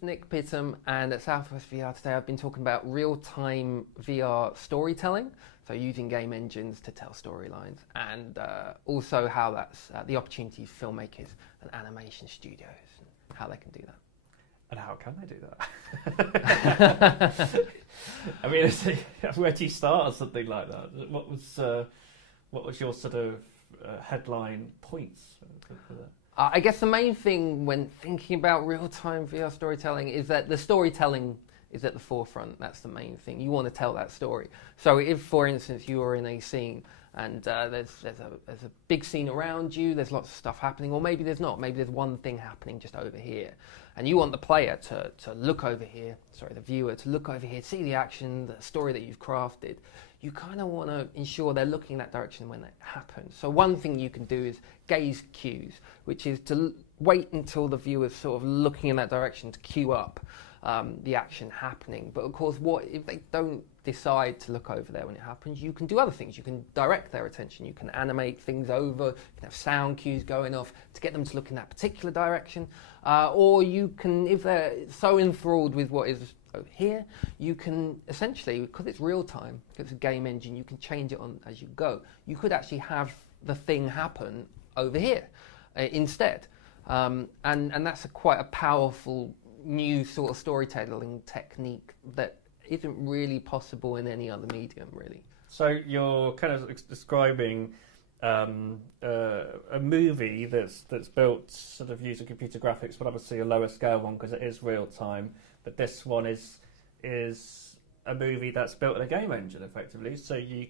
Nick Pittom, and at SWVR today I've been talking about real-time VR storytelling, so using game engines to tell storylines, and also how that's the opportunity for filmmakers and animation studios, and how they can do that. And how can they do that? I mean, where do you start on something like that? What was your sort of headline points for that? I guess the main thing when thinking about real-time VR storytelling is that the storytelling is at the forefront. That's the main thing. You want to tell that story. So if, for instance, you are in a scene and there's a big scene around you, there's lots of stuff happening, or maybe there's not. Maybe there's one thing happening just over here, and you want the player to look over here, sorry, the viewer to look over here, see the action, the story that you've crafted. You kind of want to ensure they're looking in that direction when it happens. So one thing you can do is gaze cues, which is to wait until the viewer's sort of looking in that direction to cue up the action happening. But of course, what if they don't decide to look over there when it happens? You can do other things. You can direct their attention. You can animate things over. You can have sound cues going off to get them to look in that particular direction. Or you can, if they're so enthralled with what is over here, you can essentially, because it's real time, because it's a game engine, you can change it on as you go. You could actually have the thing happen over here instead. And that's quite a powerful new sort of storytelling technique that isn't really possible in any other medium, really. So you're kind of describing a movie that's built sort of using computer graphics, but obviously a lower scale one because it is real time. But this one is a movie that's built in a game engine, effectively. So you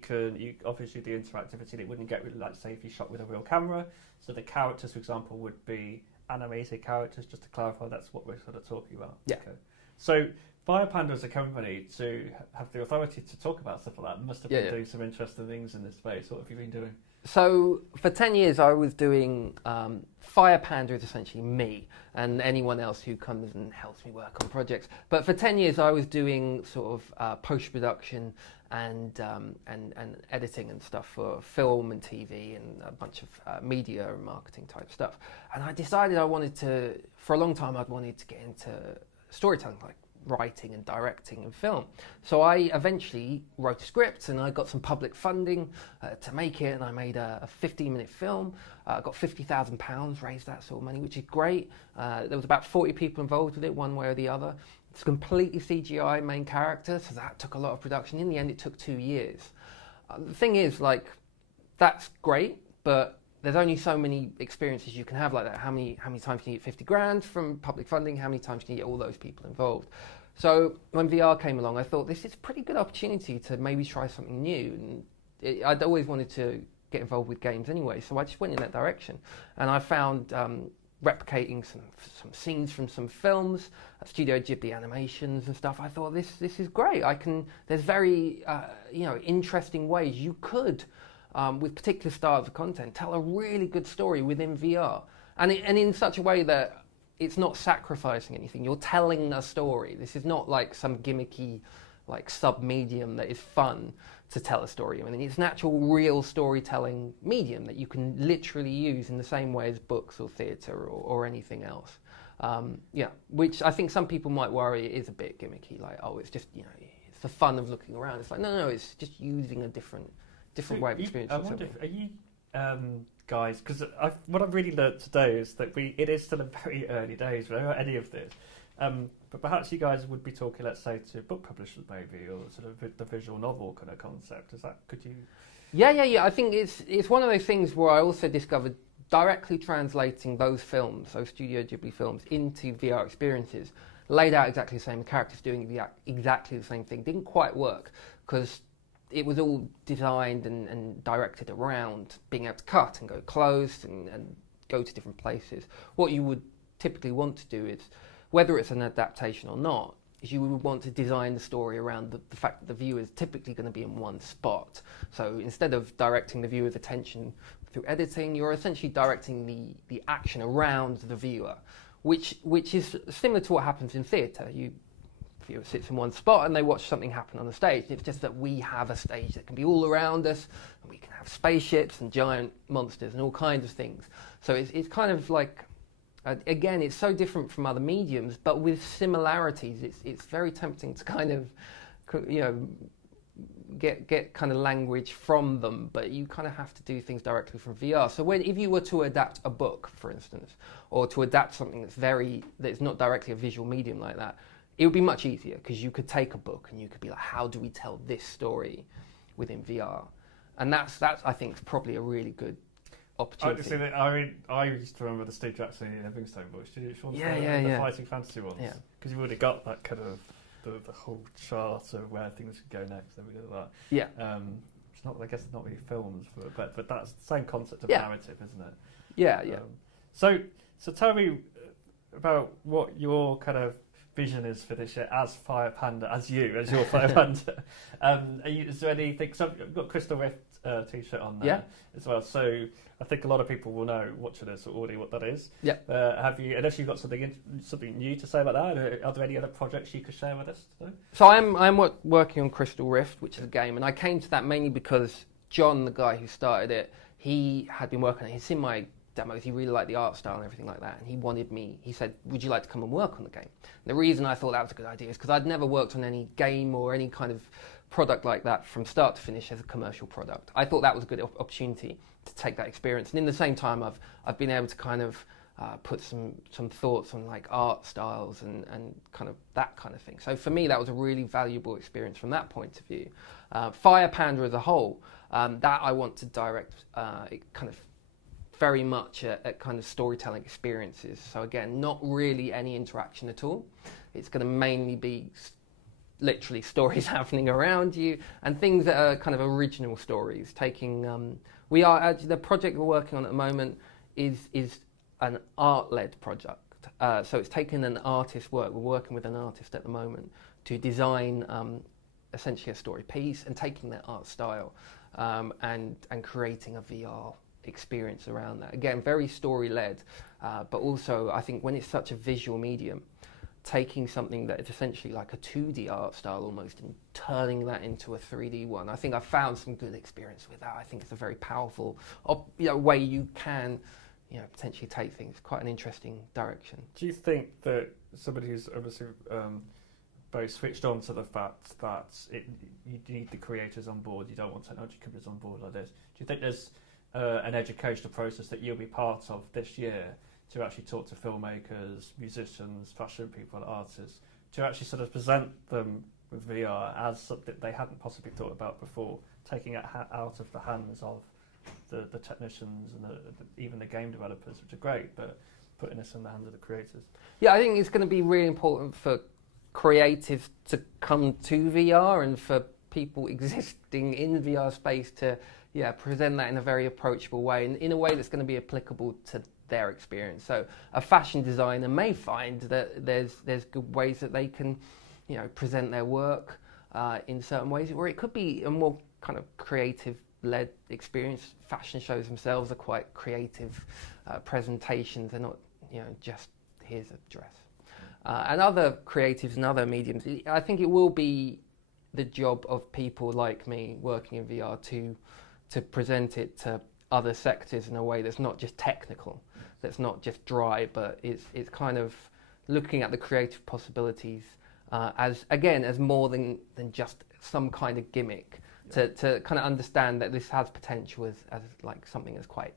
obviously the interactivity that wouldn't get, like say if you shot with a real camera. So the characters, for example, would be animated characters. Just to clarify, that's what we're sort of talking about. Yeah. Okay. So FirePanda as a company to have the authority to talk about stuff like that must have been doing some interesting things in this space. What have you been doing? So for 10 years I was doing, FirePanda is essentially me and anyone else who comes and helps me work on projects. But for 10 years I was doing sort of post-production and editing and stuff for film and TV and a bunch of media and marketing type stuff. And I decided I wanted to, for a long time I'd wanted to get into storytelling, like writing and directing and film. So I eventually wrote a script and I got some public funding to make it, and I made a 15-minute film. Got £50,000, raised that sort of money, which is great. There was about 40 people involved with it, one way or the other. It's completely CGI main character, so that took a lot of production. In the end, it took 2 years. The thing is, like, that's great, but there's only so many experiences you can have like that. How many times can you get 50 grand from public funding? How many times can you get all those people involved? So when VR came along, I thought this is a pretty good opportunity to maybe try something new. And I'd always wanted to get involved with games anyway, so I just went in that direction. And I found replicating some scenes from some films, Studio Ghibli animations and stuff. I thought this is great. There's very interesting ways you could, with particular styles of content, tell a really good story within VR, and in such a way that it's not sacrificing anything. You're telling a story. This is not like some gimmicky, like sub-medium that is fun to tell a story. I mean, it's an actual real storytelling medium that you can literally use in the same way as books or theatre or anything else. Which I think some people might worry it is a bit gimmicky. Like, oh, it's just it's the fun of looking around. It's like no, it's just using a different way of experiencing. I wonder, are you guys? Because what I've really learnt today is that it is still in very early days. We don't know any of this. But perhaps you guys would be talking, let's say, to book publishers maybe, or sort of the visual novel kind of concept. Could you? Yeah. I think it's one of those things where I also discovered directly translating those films, those Studio Ghibli films, into VR experiences, laid out exactly the same, characters doing exactly the same thing, didn't quite work because it was all designed and directed around being able to cut and go close and go to different places. What you would typically want to do is, whether it's an adaptation or not, is you would want to design the story around the fact that the viewer is typically going to be in one spot. So instead of directing the viewer's attention through editing, you're essentially directing the action around the viewer, which is similar to what happens in theatre. viewer sits in one spot and they watch something happen on the stage. It's just that we have a stage that can be all around us, and we can have spaceships and giant monsters and all kinds of things. So it's kind of like, again, it's so different from other mediums, but with similarities. It's very tempting to kind of, you know, get kind of language from them, but you kind of have to do things directly from VR. So if you were to adapt a book, for instance, or to adapt something that's not directly a visual medium like that, it would be much easier, because you could take a book and you could be like, how do we tell this story within VR? And that's I think is probably a really good opportunity. I used to remember the Steve Jackson Livingstone books. Did you? The fighting fantasy ones. Yeah. Because you've already got that kind of the whole chart of where things could go next. Everything like that. Yeah. It's not. I guess not really films, but that's the same concept of narrative, isn't it? Yeah. So tell me about what your kind of vision is for this year as FirePanda, as your FirePanda. Is there anything? So I've got Crystal Rift t-shirt on there as well. So I think a lot of people will know watching this already what that is. Yeah. Have you? Unless you've got something new to say about that, are there any other projects you could share with us today? So I'm working on Crystal Rift, which is a game, and I came to that mainly because John, the guy who started it, he had been working on it. He's seen my demos, he really liked the art style and everything like that, and he said, would you like to come and work on the game? And the reason I thought that was a good idea is because I'd never worked on any game or any kind of product like that from start to finish as a commercial product. I thought that was a good opportunity to take that experience, and in the same time I've been able to kind of put some thoughts on like art styles and kind of that kind of thing. So for me that was a really valuable experience from that point of view. FirePanda as a whole, that I want to direct kind of very much at kind of storytelling experiences. So again, not really any interaction at all. It's going to mainly be literally stories happening around you and things that are kind of original stories. Taking the project we're working on at the moment is an art-led project. So it's taken an artist's work. We're working with an artist at the moment to design essentially a story piece and taking their art style and creating a VR experience around that. Again, very story-led, but also I think when it's such a visual medium, taking something that is essentially like a 2D art style almost and turning that into a 3D one. I think I've found some good experience with that. I think it's a very powerful way you can potentially take things quite an interesting direction. Do you think that somebody who's obviously very switched on to the fact that you need the creators on board, you don't want technology companies on board like this, do you think there's an educational process that you'll be part of this year to actually talk to filmmakers, musicians, fashion people, artists, to actually sort of present them with VR as something they hadn't possibly thought about before, taking it out of the hands of the technicians and even the game developers, which are great, but putting this in the hands of the creators? Yeah, I think it's going to be really important for creatives to come to VR and for people existing in VR space to present that in a very approachable way, and in a way that's going to be applicable to their experience. So a fashion designer may find that there's good ways that they can present their work in certain ways, or it could be a more kind of creative-led experience. Fashion shows themselves are quite creative presentations. They're not just here's a dress. And other creatives and other mediums, I think it will be the job of people like me working in VR to present it to other sectors in a way that's not just technical, that's not just dry, but it's kind of looking at the creative possibilities as more than just some kind of gimmick, to kind of understand that this has potential as like something that's quite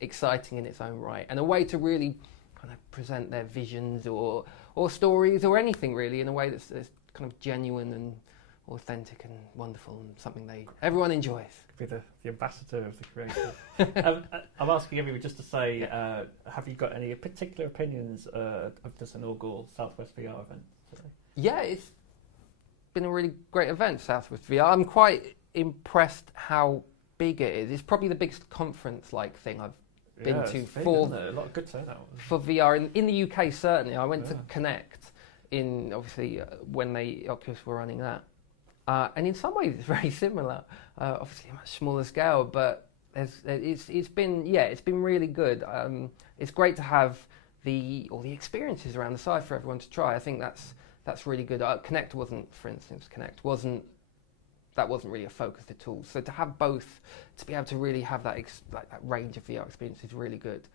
exciting in its own right, and a way to really kind of present their visions or stories or anything really in a way that's kind of genuine and authentic and wonderful, and something everyone enjoys. Could be the ambassador of the creative. I'm asking everyone just to say, have you got any particular opinions of this inaugural Southwest VR event today? Yeah, it's been a really great event, Southwest VR. I'm quite impressed how big it is. It's probably the biggest conference-like thing I've been to for a lot of good turnout for VR in the UK. Certainly, I went to Connect when the Oculus were running that. And in some ways it's very similar, obviously a much smaller scale, but it's been really good. It's great to have all the experiences around the side for everyone to try. I think that's that's really good. Connect wasn't, for instance, that wasn't really a focus at all. So to have both, to be able to really have that that range of VR experience is really good.